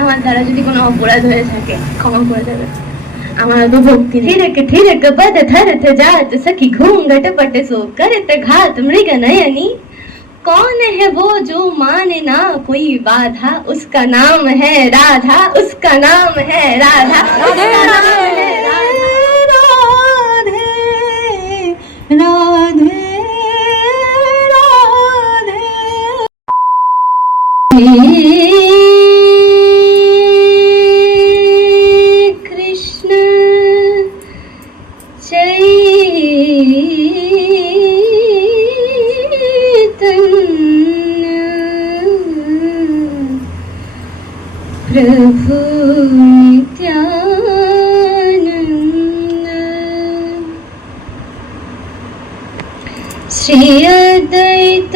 আমার দ্বারা যদি কোনো অপরাধ হয়ে থাকে ক্ষমা করে দেবে। আমার তো ভক্তি থিরক থিরক পদ ধরত जात सखी घूंघट पट सो करत घात मृग नयनी। कौन है वो जो माने ना कोई बाधा, उसका नाम है राधा, उसका नाम है राधा, राधे राधे राधे राधे कृष्ण चैतन्य प्रभु नित्यानंद श्री अद्वैत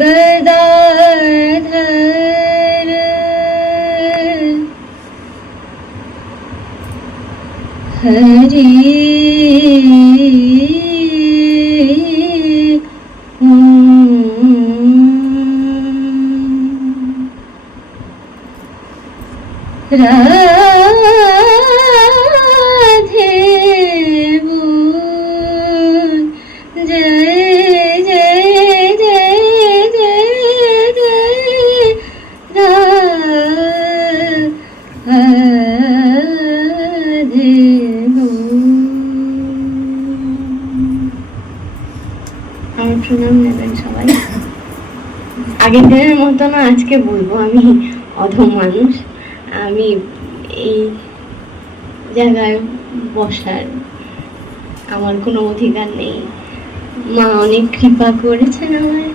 गदाधर हरि राधे बोल जय जय जय जय जय राधे बोल। আমার প্রণাম নেবেন সবাই। আগের দিনের মতো না আজকে বলবো আমি অধম মানুষ, আমি এই জায়গায় বসার আমার কোনো অধিকার নেই। মা অনেক কৃপা করেছেন আমায়,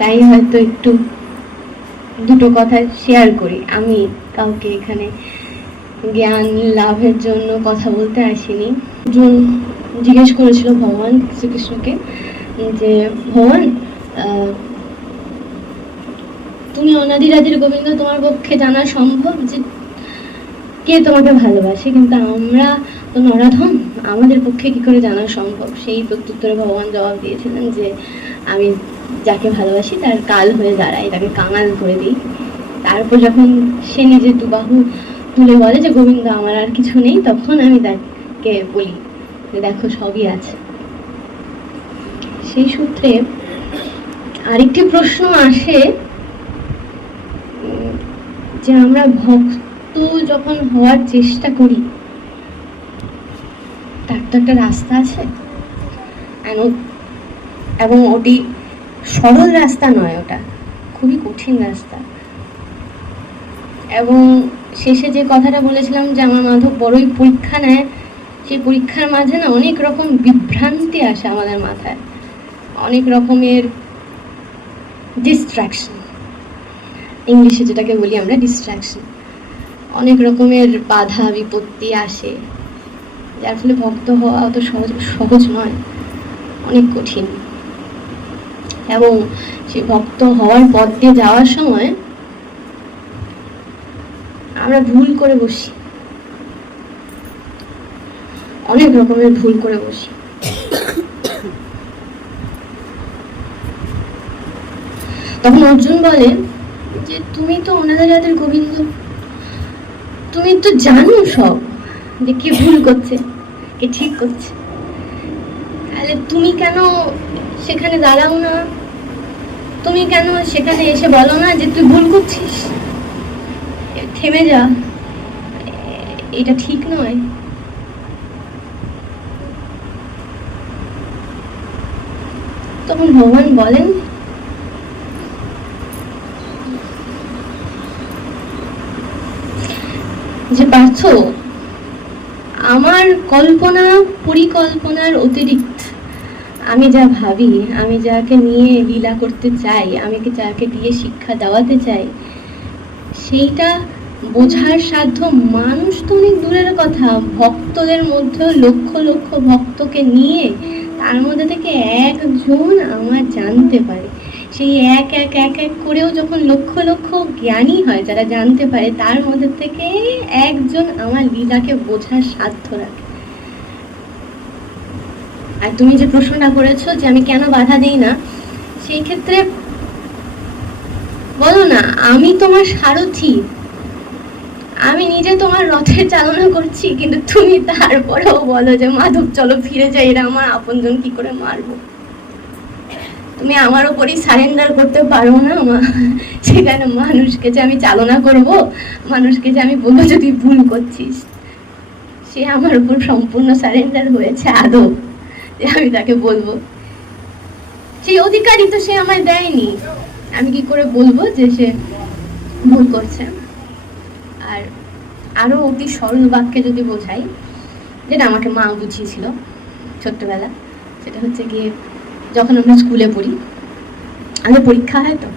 তাই হয়তো একটু দুটো কথা শেয়ার করি। আমি কাউকে এখানে জ্ঞান লাভের জন্য কথা বলতে আসিনি। একজন জিজ্ঞেস করেছিল ভগবান শ্রীকৃষ্ণকে যে ভগবান তুমি অনাদিরাদির গোবিন্দ, তোমার পক্ষে জানা সম্ভব যে কে তোমাকে ভালোবাসে, কিন্তু আমরা তো নরাধম, আমাদের পক্ষে কি করে জানা সম্ভব? সেই প্রত্যুত্তরে ভগবান জবাব দিয়েছিলেন যে আমি যাকে ভালোবাসি তার কাল হয়ে দাঁড়াই, তাকে কাঙাল করে দিই। তারপর যখন সে নিজে দুবাহু তুলে বলে যে গোবিন্দ আমার আর কিছু নেই, তখন আমি তাকে বলি যে দেখো সবই আছে। সেই সূত্রে আরেকটি প্রশ্ন আসে যে আমরা ভক্ত যখন হওয়ার চেষ্টা করি তার তো একটা রাস্তা আছে, এবং ওটি সরল রাস্তা নয়, ওটা খুবই কঠিন রাস্তা। এবং শেষে যে কথাটা বলেছিলাম যে আমার মাধব বড়ই পরীক্ষা নেয়, সেই পরীক্ষার মাঝে না অনেক রকম বিভ্রান্তি আসে আমাদের মাথায়, অনেক রকমের ডিস্ট্রাকশন, ইংলিশে যেটাকে বলি আমরা ডিস্ট্রাকশন, অনেক রকমের বাধা বিপত্তি আসে, যার ফলে ভক্ত হওয়া অত সহজ নয়, অনেক কঠিন। এবং সেই ভক্ত হওয়ার পথ দিয়ে যাওয়ার সময় আমরা ভুল করে বসি, অনেক রকমের ভুল করে বসি। তখন অর্জুন বলে যে তুমি তো অনাদিরাদির গোবিন্দ, তুমি তো জানো সব যে কে ভুল করছে কে ঠিক করছে, তাহলে তুমি কেন সেখানে দাঁড়াও না? তুমি কেন সেখানে এসে বলো না যে তুই ভুল করছিস, থেমে যা, এটা ঠিক নয়। তখন ভগবান বলেন যে পার্থ, আমার কল্পনা পরিকল্পনার অতিরিক্ত আমি যা ভাবি, আমি যাকে নিয়ে লীলা করতে চাই, আমি যাকে দিয়ে শিক্ষা দেওয়াতে চাই, সেইটা বোঝার সাধ্য মানুষ তো অনেক দূরের কথা, ভক্তদের মধ্যে লক্ষ লক্ষ ভক্তকে নিয়ে তার মধ্যে থেকে একজন আমার জানতে পারে। সেই এক এক এক এক করেও যখন লক্ষ লক্ষ জ্ঞানী হয় যারা জানতে পারে, তার মধ্যে থেকে একজন আমার লীলাকে বোঝার সাধ্য রাখে। আর তুমি যে প্রশ্নটা করেছো যে আমি কেন বাধা দিই না, সেই ক্ষেত্রে বলো না, আমি তোমার সারথি, আমি নিজে তোমার রথের চালনা করছি, কিন্তু তুমি তারপরেও বলো যে মাধব চলো ফিরে যাই, এরা আমার আপনজন, কি করে মারবো? তুমি আমার ওপরই সারেন্ডার করতে পারো না? সেখানে মানুষকে যে আমি চালনা করব, মানুষকে যে আমি বলবো যে তুই ভুল করছিস, সে আমার উপর সম্পূর্ণ সারেন্ডার হয়েছে আদৌ যে আমি তাকে বলবো? সেই অধিকারই তো সে আমায় দেয়নি। আমি কি করে বলবো যে সে ভুল করছে? আর আরো অতি সরল বাক্যে যদি বোঝাই, যেটা আমাকে মা বুঝিয়েছিল ছোট্টবেলা, সেটা হচ্ছে গিয়ে যখন আমরা স্কুলে পড়ি, আমাদের পরীক্ষা হয় তো,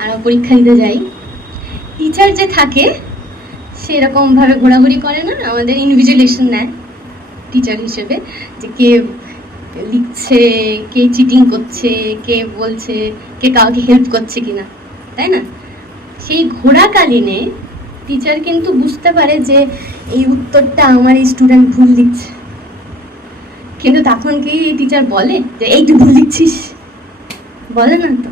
আর পরীক্ষা দিতে যাই, টিচার যে থাকে সেরকম ভাবে ঘোরাঘুরি করে না, আমাদের ইনভিজিলেশন নেয় টিচার হিসেবে, যে কে লিখছে, কে চিটিং করছে, কে বলছে, কে কাউকে হেল্প করছে কিনা, তাই না? সেই ঘোরাকালীনে টিচার কিন্তু বুঝতে পারে যে এই উত্তরটা আমার এই স্টুডেন্ট ভুল লিখছে, কিন্তু তখন কি টিচার বলে যে এই তুই ভুল লিখছিস? বলে না তো।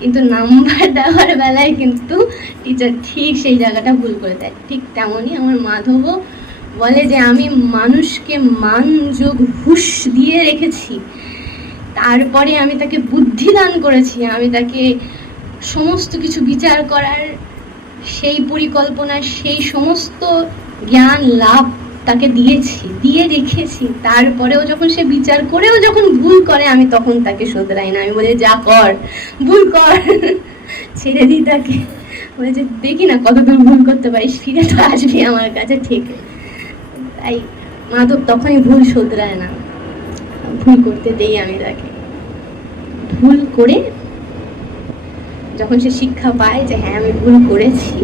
কিন্তু নাম্বার দেওয়ার বেলায় কিন্তু টিচার ঠিক সেই জায়গাটা ভুল করে দেয়। ঠিক তেমনই আমার মাধবও বলে যে আমি মানুষকে মান যোগ হুশ দিয়ে রেখেছি, তারপরে আমি তাকে বুদ্ধি দান করেছি, আমি তাকে সমস্ত কিছু বিচার করার সেই পরিকল্পনা, সেই সমস্ত জ্ঞান লাভ তাকে দিয়েছি, দিয়ে রেখেছি। তারপরেও যখন সে বিচার করেও যখন ভুল করে, আমি তখন তাকে শোধরাই না, আমি বলি যা কর, ভুল কর, ছেড়ে দিই তাকে, বলে যে দেখি না কতদূর ভুল করতে পারিস, ফিরে তো আসবি আমার কাছে ঠিক। তাই মাধব তখনই ভুল শোধরায় না, ভুল করতে দেই আমি তাকে। ভুল করে যখন সে শিক্ষা পায় যে হ্যাঁ আমি ভুল করেছি,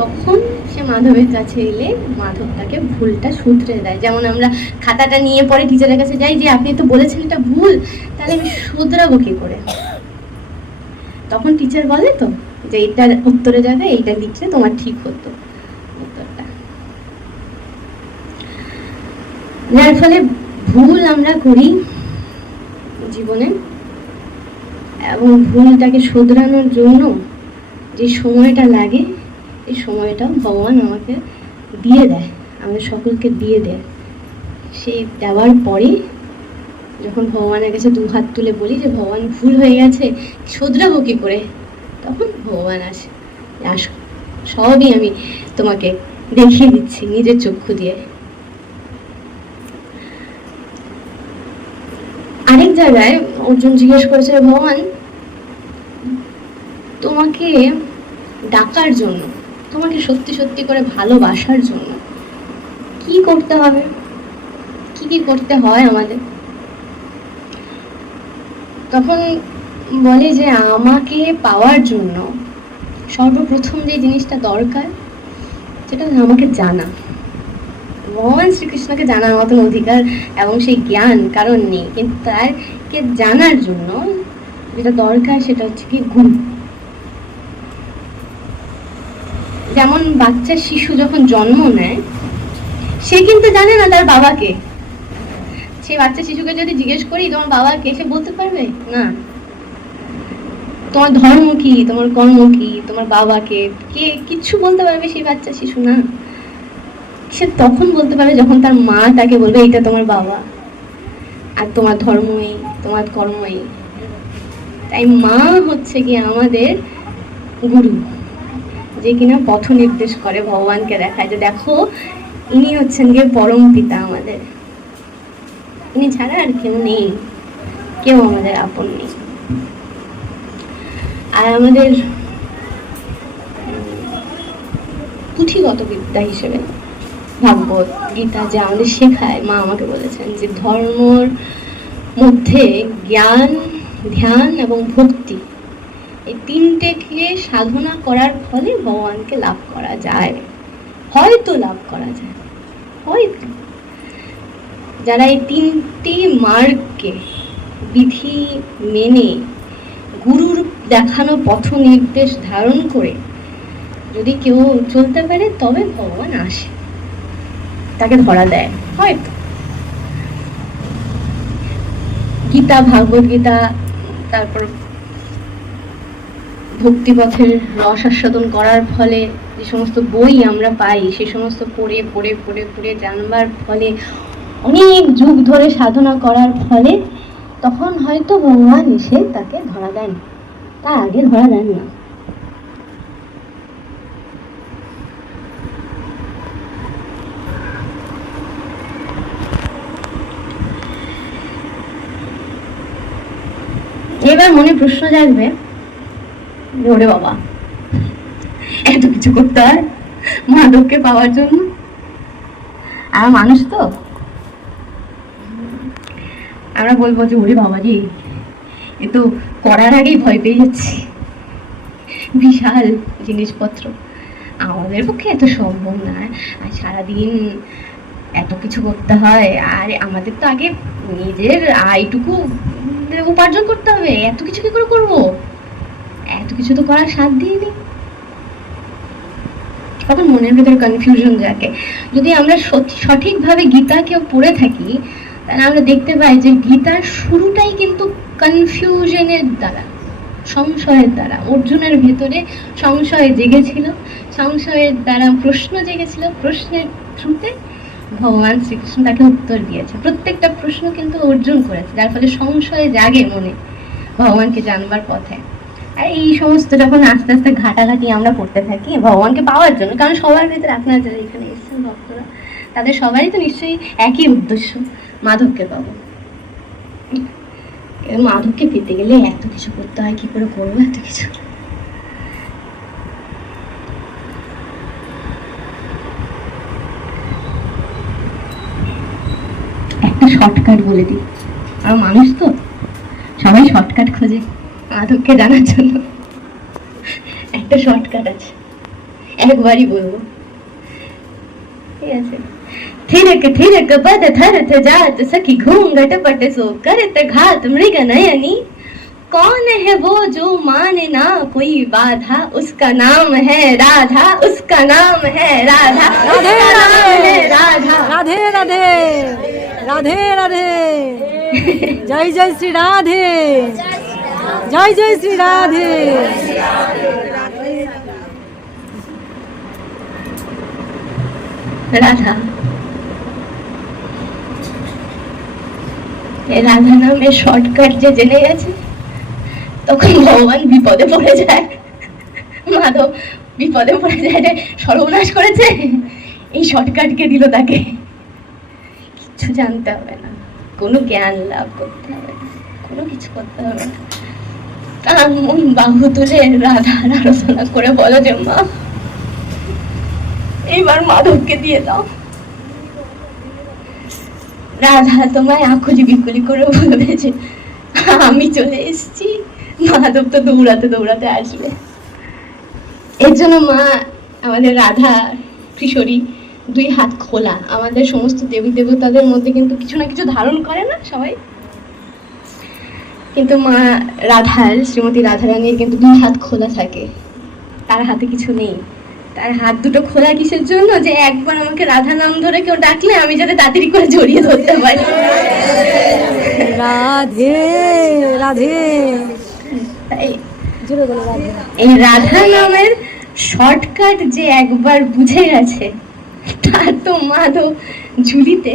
তখন সে মাধবের কাছে এলে মাধব তাকে ভুলটা শুধরে দেয়। যেমন আমরা খাতাটা নিয়ে পরে টিচারের কাছে যাই যে আপনি তো বলেছেন এটা ভুল, তাহলে আমি শুধরাবো কি করে? তখন টিচার বলে তো যে এইটার উত্তরের জায়গায় এইটা লিখলে তোমার ঠিক হতো উত্তরটা। যার ফলে ভুল আমরা করি জীবনে, এবং ভুলটাকে শোধরানোর জন্য যে সময়টা লাগে, এই সময়টা ভগবান আমাকে দিয়ে দেয়, আমাদের সকলকে দিয়ে দেয়। সেই দেওয়ার পরে যখন ভগবানের কাছে দু হাত তুলে বলি যে ভগবান ভুল হয়ে গেছে, শোধরাবো কি করে, তখন ভগবান আসে, আসো সবই আমি তোমাকে দেখিয়ে দিচ্ছি নিজের চক্ষু দিয়ে। আরেক জায়গায় অর্জুন জিজ্ঞেস করেছে ভগবান তোমাকে ডাকার জন্য, তোমাকে সত্যি সত্যি করে ভালোবাসার জন্য কি করতে হবে, কি কি করতে হয় আমাদের? তখন বলে যে আমাকে পাওয়ার জন্য সর্বপ্রথম যে জিনিসটা দরকার সেটা আমাকে জানা। ভগবান শ্রীকৃষ্ণকে জানার মতন অধিকার এবং সেই জ্ঞান কারণ নেই, কিন্তু তারকে জানার জন্য যেটা দরকার সেটা হচ্ছে কি গুরু। যেমন বাচ্চা শিশু যখন জন্ম নেয়, সে কিন্তু জানে না তার বাবাকে। সেই বাচ্চা শিশুকে যদি জিজ্ঞেস করি তোমার বাবাকে, সে বলতে পারবে না। তোমার ধর্ম কি, তোমার কর্ম কি, তোমার বাবাকে কে, কিচ্ছু বলতে পারবে সেই বাচ্চা শিশু না। সে তখন বলতে পারবে যখন তার মা তাকে বলবে এটা তোমার বাবা, আর তোমার ধর্ম এই, তোমার কর্ম এই। তাই মা হচ্ছে কি আমাদের গুরু, যে কিনা পথ নির্দেশ করে, ভগবানকে দেখায় যে দেখো ইনি হচ্ছেন গিয়ে পরম পিতা আমাদের, ইনি ছাড়া আর কেউ নেই, কেউ আমাদের আপন নেই। আর আমাদের পুঁথিগত বিদ্যা হিসেবে ভাগবত গীতা যে আমাদের শেখায়, মা আমাকে বলেছেন যে ধর্মর মধ্যে জ্ঞান, ধ্যান এবং ভক্তি, এই তিনটেকে সাধনা করার ফলে ভগবানকে লাভ করা যায়, হয়তো লাভ করা যায়, হয়তো। যারা এই তিনটি মার্গকে বিধি মেনে গুরুর দেখানো পথ নির্দেশ ধারণ করে যদি কেউ চলতে পারে, তবে ভগবান আসে, তাকে ধরা দেয় হয়তো। গীতা, ভাগবত গীতা, তারপর ভক্তিপথের রস আস্বাদন করার ফলে যে সমস্ত বই আমরা পাই, সে সমস্ত পড়ে পড়ে পড়ে পড়ে জানবার ফলে, অনেক যুগ ধরে সাধনা করার ফলে তখন হয়তো ভগবান এসে তাকে ধরা দেন, তার আগে ধরা দেন না। এবার মনে প্রশ্ন জাগবে, ওরে বাবা, এত কিছু করতে হয় মাধবকে পাওয়ার জন্য? আর মানুষ তো, আমরা বলবো যে ওরে বাবা রে, এ তো করার আগেই ভয় পেয়ে যাচ্ছি, বিশাল জিনিসপত্র, আমাদের পক্ষে এত সম্ভব না, আর সারাদিন এত কিছু করতে হয়, আর আমাদের তো আগে নিজের আয়টুকু উপার্জন করতে হবে, এত কিছু কি করে করবো, এত কিছু তো করার সাধ্য দিয়ে নেই। তখন মনের ভিতরে কনফিউশন জাগে। যদি আমরা সঠিকভাবে গীতা কেউ পড়ে থাকি, তাহলে আমরা দেখতে পাই যে গীতার শুরুটাই কিন্তু কনফিউশনের দ্বারা, সংশয়ের দ্বারা। অর্জুনের ভেতরে সংশয় জেগেছিল, সংশয়ের দ্বারা প্রশ্ন জেগেছিল, প্রশ্নের থ্রুতে ভগবান শ্রীকৃষ্ণ তাকে উত্তর দিয়েছে। প্রত্যেকটা প্রশ্ন কিন্তু অর্জুন করেছে, যার ফলে সংশয় জাগে মনে ভগবানকে জানবার পথে। আর এই সমস্ত যখন আস্তে আস্তে ঘাটাঘাটি আমরা করতে থাকি ভগবানকে পাওয়ার জন্য, কারণ সবার ভেতরে, আপনারা যারা এখানে এসেছেন ভক্তরা, তাদের সবারই তো নিশ্চয়ই একই উদ্দেশ্য, মাধবকে পাবো। মাধবকে পেতে গেলে এত কিছু করতে হয়, কি করে করবো এত কিছু? একটা শর্টকাট বলে দিই, আর মানুষ তো সবাই শর্টকাট খোঁজে মাধবকে জানার জন্য। একটা শর্টকাট আছে, একবারই বলবো, ঠিক আছে? थिरक थिरक बद धरत जात सखी घूंघट पट सो करत घात मृग नयनी कौन है वो जो माने ना कोई बाधा उसका नाम है राधा उसका नाम है राधा राधे उसका नाम है राधे राधा। राधे राधे राधे राधे जय जय श्री राधे जय जय श्री राधे রাধা, রাধা নামের শর্টকাট যে জেনে গেছে, তখন ভগবান বিপদে পড়ে যায়, মাধব বিপদে পড়ে যায়, যে সর্বনাশ করেছে, এই শর্টকাটকে দিল তাকে। কিছু জানতে হবে না, কোনো জ্ঞান লাভ করতে হবে না, কোনো কিছু করতে হবে না। তার মন বাহু তুলে রাধার আরাধনা করে বলো যে মা, এইবার মাধবকে দিয়ে দাও। রাধা তোমায় আকুলি বিকুলি করে বলবে যে আমি চলে এসেছি, মাধব তো দৌড়াতে দৌড়াতে আসবে। এর জন্য মা আমাদের রাধা কিশোরী দুই হাত খোলা। আমাদের সমস্ত দেবী দেবতাদের মধ্যে কিন্তু কিছু না কিছু ধারণ করে না সবাই, কিন্তু মা রাধার, শ্রীমতী রাধারানীর কিন্তু দুই হাত খোলা থাকে, তার হাতে কিছু নেই। তার হাত দুটো খোলা কিসের জন্য? যে একবার আমাকে রাধা নাম ধরে কেউ ডাকলে আমি যাতে তাড়াতাড়ি করে জড়িয়ে ধরতে পারি। राधे राधे তাই এই রাধা নামের শর্টকাট যে একবার বুঝে গেছে, তার তো মাধব ঝুলিতে।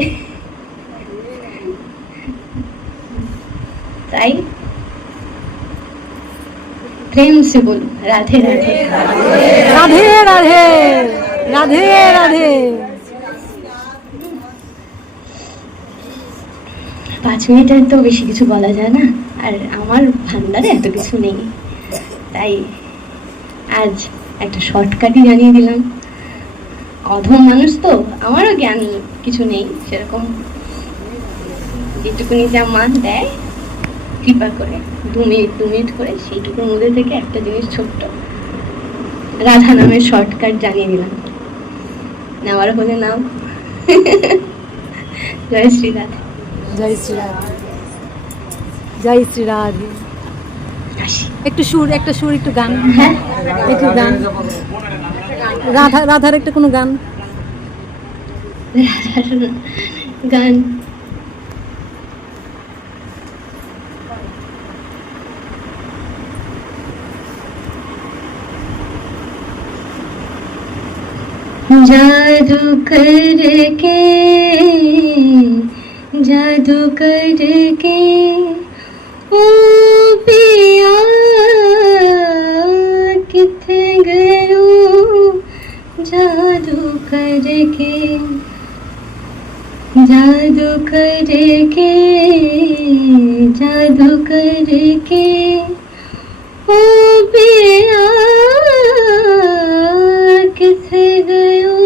তাই প্রেম সে বলুন রাধে রাধে राधे राधे राधे राधे 5 মিনিটের তো বেশি কিছু বলা যায় না, আর আমার ভান্ডারে এত কিছু নেই, তাই আজ একটা শর্টকাটই জানিয়ে দিলাম। অধম মানুষ তো, আমারও জ্ঞান কিছু নেই সেরকম, যেটুকুনি যা মান দেয় কৃপা করে 2 মিনিট করে সেইটুকুর মধ্যে থেকে একটা জিনিস ছোট্ট রাধা নামের শর্টকাট জানিয়ে দিলাম। নেওয়ার হলে নাও। জয় শ্রী রাধে। जय श्री राधे जय श्री राधे আসি। একটু সুর একটু গান, হ্যাঁ, একটু গান, রাধার একটা কোনো গান। রাধার গান जादू करके जादू करके ओ पिया किथे गयो जादू करके जादू करके जादू करके ओ पिया किथे गयो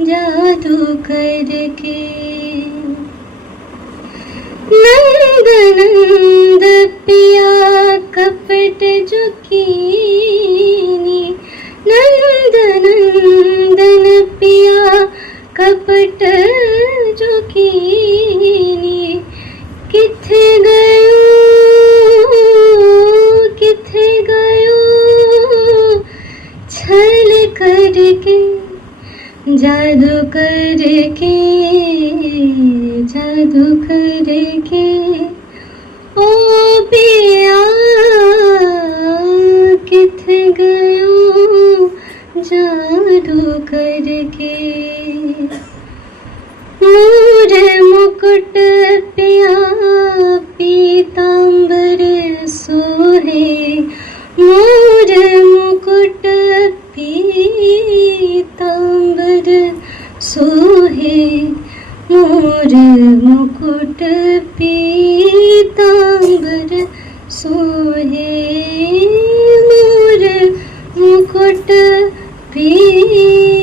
जादू करके नंद नंद पिया कपट जुकीनी नंद नंदन पिया कपट जुकीनी किथे गयो छल करके जादू करके जादू करके ओ पिया किथे गयो जादू करके मोर मुकुट पिया पीतांबर सोहे मोर मुकुट पीतांबर सोहे मोर मुकुट पीतांबर सोहे मोर मुकुट पीतांबर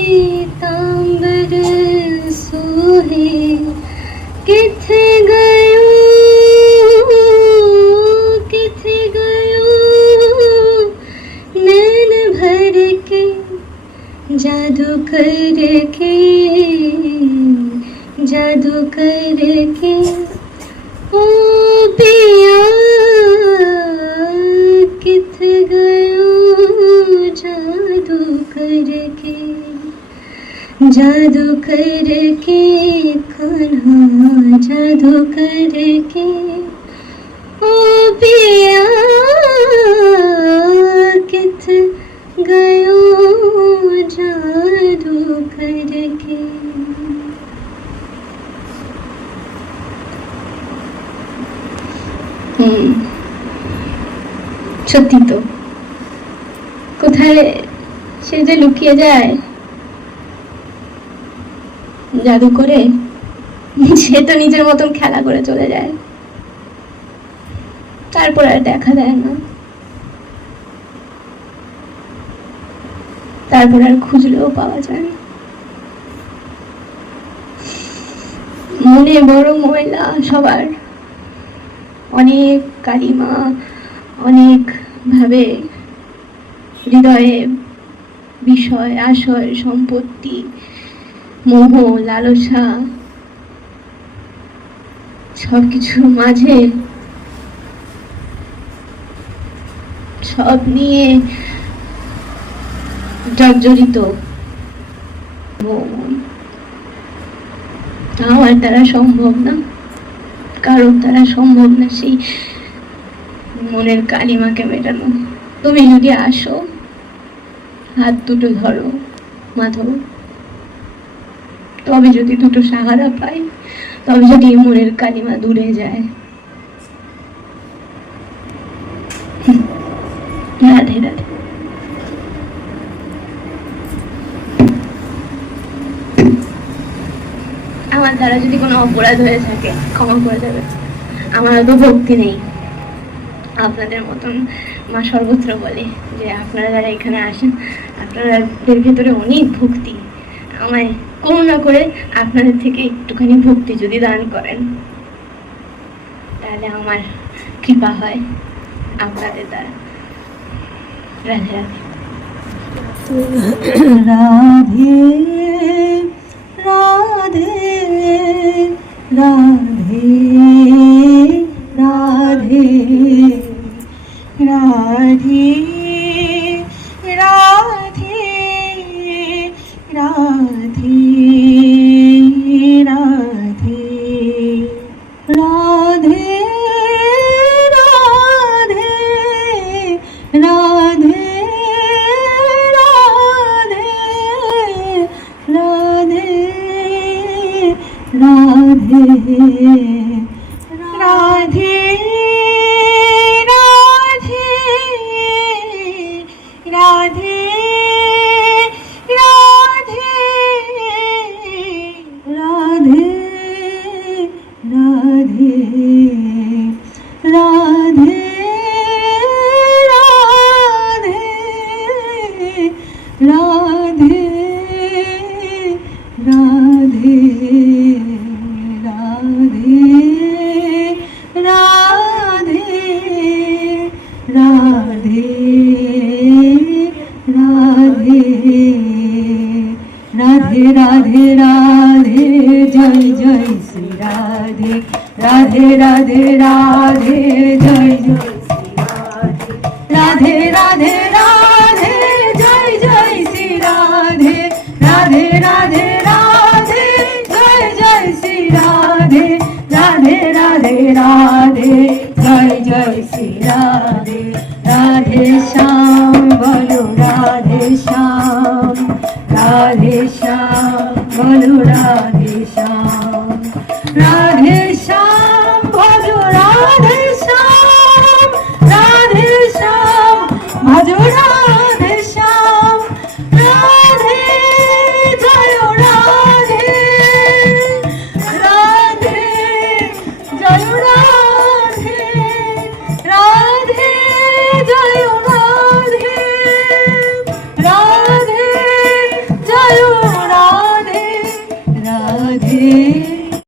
सोहे किथे गयो नैन भर के जादू करके जादू करके ओ पिया किथे गयो जादू करके जादू करके कान्हा जादू करके ओ पिया किथे गयो जादू करके সত্যি তো কোথায় সে যে লুকিয়ে যায় জাদু করে সে তো নিজের মতন খেলা করে চলে যায় তারপর আর দেখা দেয় না তারপর আর খুঁজলেও পাওয়া যায় না মনে বড় ময়লা সবার অনেক কালিমা অনেক ভাবে হৃদয়ে বিষয় আশয় সম্পত্তি মোহ লালসা সবকিছুর মাঝে সব নিয়ে জর্জরিত আমার দ্বারা সম্ভব না কারোর দ্বারা সম্ভব না সেই মনের কালিমাকে মেটানো তুমি যদি আসো হাত দুটো ধরো মাধব তবে যদি দুটো সাহারা পাই তবে যদি মনের কালিমা দূরে যায় রাধে রাধে আমার দ্বারা যদি কোনো অপরাধ হয়ে থাকে ক্ষমা করে দেবে আমার তো ভক্তি নেই আপনাদের মতন মা সর্বত্র বলে যে আপনারা যারা এখানে আসেন আপনাদের ভেতরে অনেক ভক্তি আমায় করুণা করে আপনাদের থেকে একটুখানি ভক্তি যদি দান করেন তাহলে আমার কৃপা হয় আপনাদের দ্বারা রাধে রাধে রাধে রাধে রাধে রাধে রাধে রাধে রাধে রাধে রাধে রাধে রাধে রাধে রাধে রাধে রাধে রাধে রাধে রাধে রাধে রাধে রাধে রাধে রাধে রাধে রাধে রাধे राधे जय जय श्री राधे राधे राधे राधे जय जय श्री राधे राधे राधे जय जय श्री राधे राधे राधे राधे जय जय श्री राधे राधे राधे राधे जय जय श्री राधे राधे श्याम बोलो राधे श्याम बोलो राधे श्याम